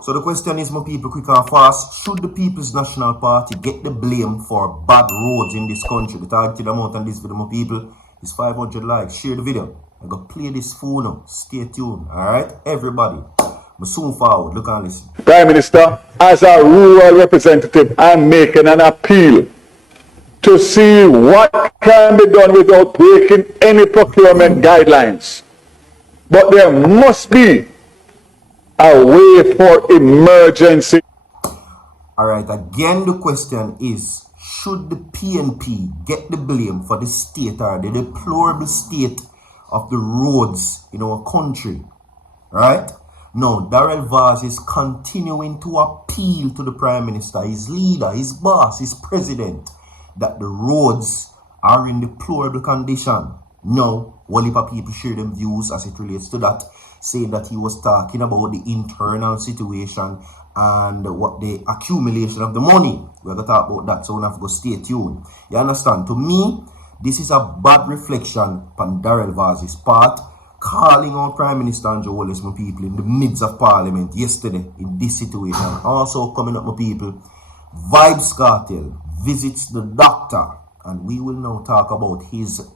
So the question is, my people, quick and fast, should the People's National Party get the blame for bad roads in this country? The targeted amount on this video, my people, is 500 likes. Share the video. I'm going to play this phone now. Stay tuned. Alright? Everybody. But soon forward. Look and listen. Prime Minister, as a rural representative, I'm making an appeal to see what can be done without breaking any procurement guidelines. But there must be a way for emergency. Alright, again the question is, should the PNP get the blame for the state or the deplorable state of the roads in our country? Right? Now, Daryl Vybz is continuing to appeal to the Prime Minister, his leader, his boss, his president, that the roads are in deplorable condition. Now, one heap of people share them views as it relates to that, saying that he was talking about the internal situation and what the accumulation of the money. We're going to talk about that, so we have to go stay tuned. You understand? To me, this is a bad reflection on Daryl Vyz's part, calling out Prime Minister and Holness, my people, in the midst of Parliament yesterday in this situation. Also coming up, my people, Vybz Kartel visits the doctor, and we will now talk about his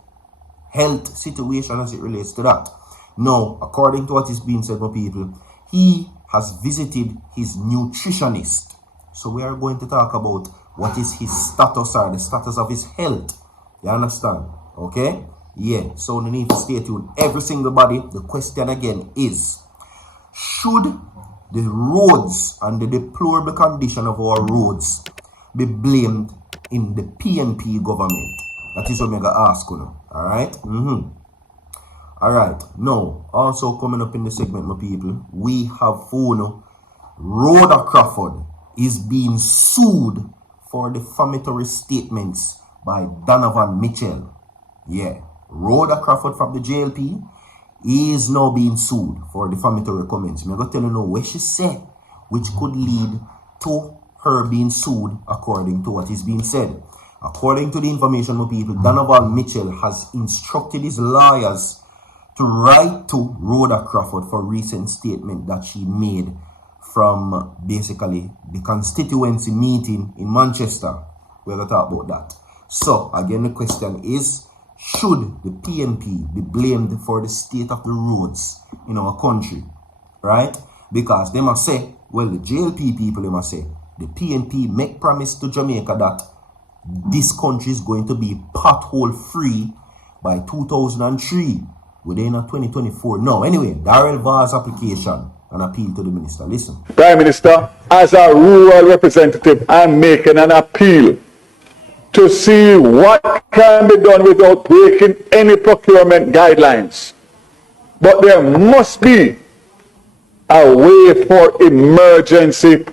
health situation as it relates to that. Now, according to what is being said, my people, he has visited his nutritionist. So we are going to talk about what is his status or the status of his health. You understand? Okay? Yeah. So you need to stay tuned. Every single body. The question again is, should the roads and the deplorable condition of our roads be blamed in the PNP government? That is what I'm going to ask you now. Alright? Alright. Now, also coming up in the segment, my people, we have phone. Road of Crawford is being sued for defamatory statements by Donovan Mitchell. Yeah. Road of Crawford from the JLP is now being sued for defamatory comments. I'm going to tell you now what she said, which could lead to her being sued according to what is being said. According to the information, my people, Donovan Mitchell has instructed his lawyers to write to Rhoda Crawford for recent statement that she made from basically the constituency meeting in Manchester. We're going to talk about that. So, again, the question is, should the PNP be blamed for the state of the roads in our country? Right? Because they must say, well, the JLP people, they must say, the PNP make promise to Jamaica that this country is going to be pothole free by 2003 within 2024. No, anyway, Daryl Vybz application and appeal to the minister. Listen. Prime Minister, as a rural representative, I'm making an appeal to see what can be done without breaking any procurement guidelines. But there must be a way for emergency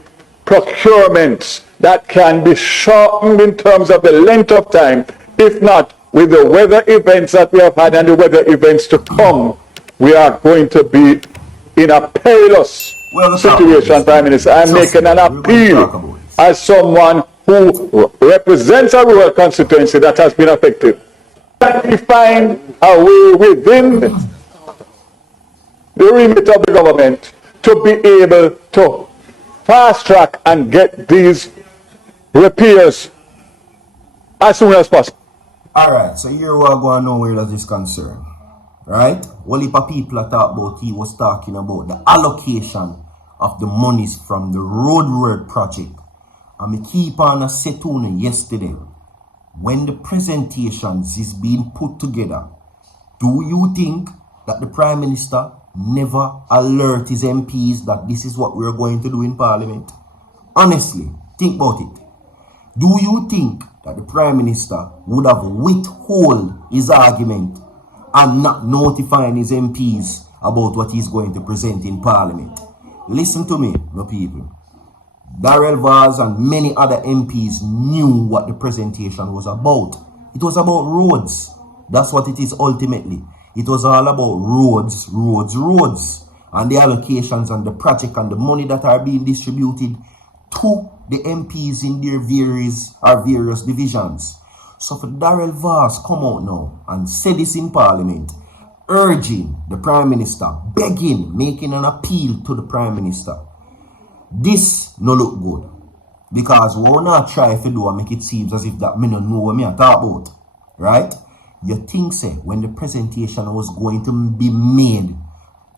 procurements that can be shortened in terms of the length of time. If not, with the weather events that we have had and the weather events to come, we are going to be in a perilous situation, Prime Minister. I'm making an appeal as someone who represents a rural constituency that has been affected. Can we find a way within the remit of the government to be able to fast track and get these repairs as soon as possible? Alright, so here we are going to know where that is concerned. Right? One heap of people are talking about, he was talking about the allocation of the monies from the road project. And we keep on a set on yesterday. When the presentations is being put together, do you think that the Prime Minister never alert his MPs that this is what we're going to do in Parliament? Honestly, think about it. Do you think that the Prime Minister would have withhold his argument and not notifying his MPs about what he's going to present in Parliament? Listen to me, my people. Daryl Vybz and many other MPs knew what the presentation was about. It was about roads. That's what it is ultimately. It was all about roads. And the allocations and the project and the money that are being distributed to the MPs in their various divisions. So for Daryl Vybz come out now and say this in Parliament, urging the Prime Minister, begging, making an appeal to the Prime Minister This no look good. Because we will not try to do and make it seem as if that me no know what me I talk about. Right? You think say when the presentation was going to be made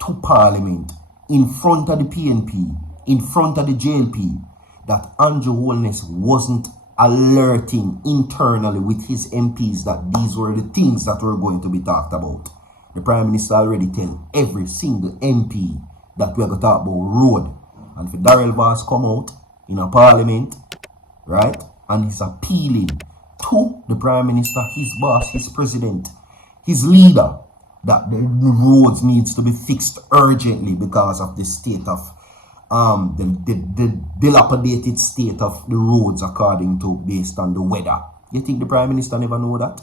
to Parliament in front of the PNP, in front of the JLP, that Andrew Holness wasn't alerting internally with his MPs that these were the things that were going to be talked about. The Prime Minister already tell every single MP that we are going to talk about road. And for Daryl Vybz come out in a Parliament, right? And he's appealing to the Prime Minister, his boss, his president, his leader, that the roads needs to be fixed urgently because of the state of the dilapidated state of the roads according to based on the weather. You think the Prime Minister never know that?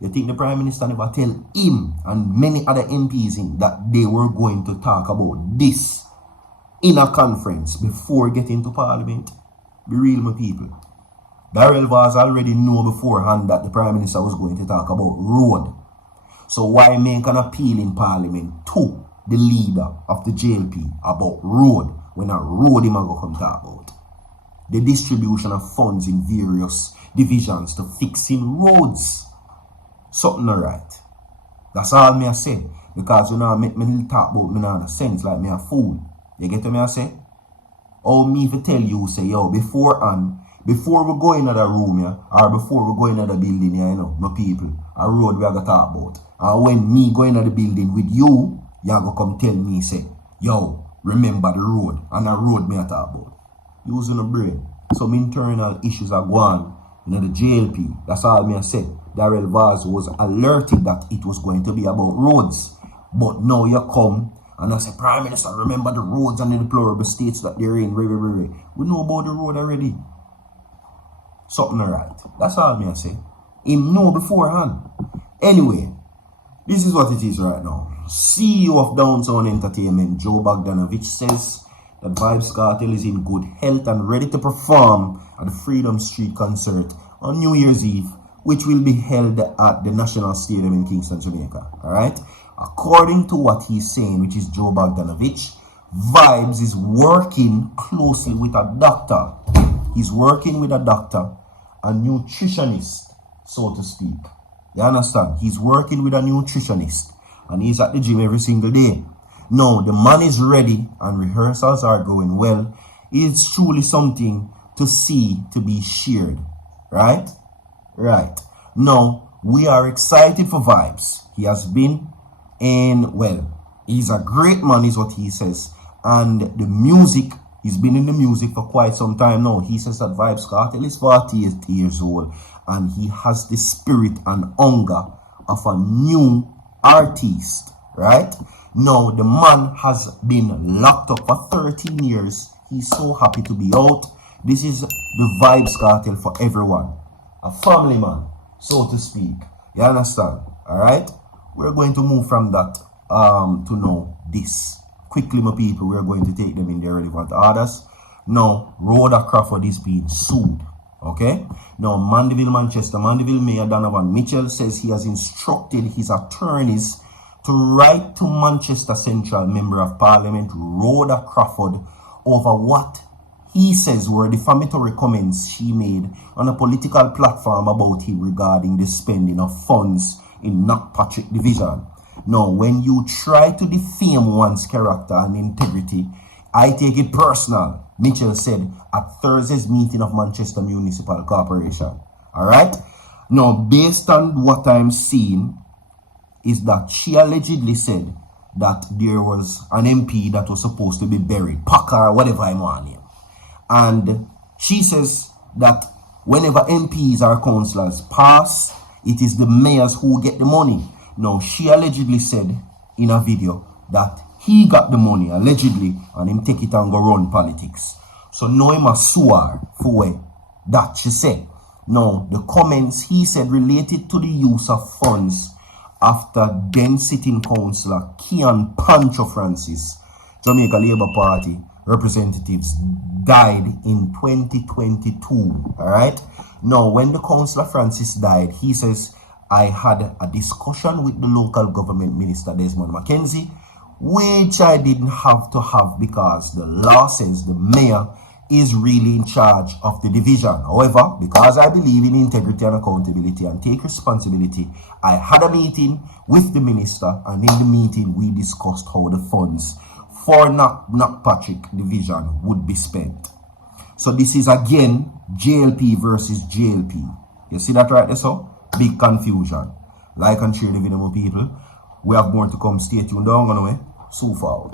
You think the Prime Minister never tell him and many other MPs in that they were going to talk about this in a conference before getting to Parliament? Be real, my people. Daryl Vybz already know beforehand that the Prime Minister was going to talk about road. So why make an appeal in Parliament to the leader of the JLP about road when a road him go come talk about? The distribution of funds in various divisions to fixing roads. Something alright. That's all me I say. Because you know I make me talk about me not a sense like me a fool. You get what me I say? Or me if tell you say yo before we go in another room here, or before we go in another building here, you know, my people, a road we are gonna talk about. And when me go in the building with you, you are gonna come tell me say, yo, remember the road, and a road me I talk about. Using the brain. Some internal issues are going in the JLP. That's all me I said. Daryl Vybz was alerted that it was going to be about roads. But now you come and I say, Prime Minister, remember the roads and the deplorable states that they're in. We know about the road already. Something alright. That's all me I say. Him know beforehand. Anyway, this is what it is right now. CEO of Downtown Entertainment, Joe Bogdanovich, says that Vybz Kartel is in good health and ready to perform at the Freedom Street concert on New Year's Eve, which will be held at the National Stadium in Kingston, Jamaica. Alright? According to what he's saying, which is Joe Bogdanovich, Vybz is working closely with a doctor. He's working with a doctor, a nutritionist, so to speak. You understand? He's working with a nutritionist. And he's at the gym every single day. Now, the man is ready and rehearsals are going well. It's truly something to see, to be shared. Right? Right. Now, we are excited for Vybz. He has been he's a great man is what he says. And the music, he's been in the music for quite some time now. He says that Vybz Kartel is 48 years old and he has the spirit and hunger of a new artist, right? Now, the man has been locked up for 13 years. He's so happy to be out. This is the Vybz Kartel for everyone. A family man, so to speak. You understand? Alright? We're going to move from that to know this. Quickly, my people, we're going to take them in their relevant orders. Now, Rhoda Crawford is being sued. Okay? Now, Mandeville Mayor Donovan Mitchell says he has instructed his attorneys to write to Manchester Central Member of Parliament Rhoda Crawford over what he says were defamatory comments she made on a political platform about him regarding the spending of funds in Knockpatrick Division. Now, when you try to defame one's character and integrity, I take it personal, Mitchell said at Thursday's meeting of Manchester Municipal Corporation. Alright? Now, based on what I'm seeing, is that she allegedly said that there was an MP that was supposed to be buried, Packer, whatever I'm on him. And she says that whenever MPs or councillors pass, it is the mayors who get the money. Now, she allegedly said in a video that he got the money, allegedly, and him take it and go run politics. So now him a sue her for that she said. Now, the comments he said related to the use of funds after then sitting councillor Kian Pancho Francis, Jamaica Labour Party representatives, died in 2022. Alright? Now, when the councillor Francis died, he says, I had a discussion with the local government minister Desmond McKenzie, which I didn't have to have because the law says the mayor is really in charge of the division. However, because I believe in integrity and accountability and take responsibility, I had a meeting with the minister, and in the meeting we discussed how the funds for Knockpatrick division would be spent. So this is again JLP versus JLP. You see that right there, so? Big confusion. Like and share the video, my people. We have more to come. Stay tuned. Don't go away. So far.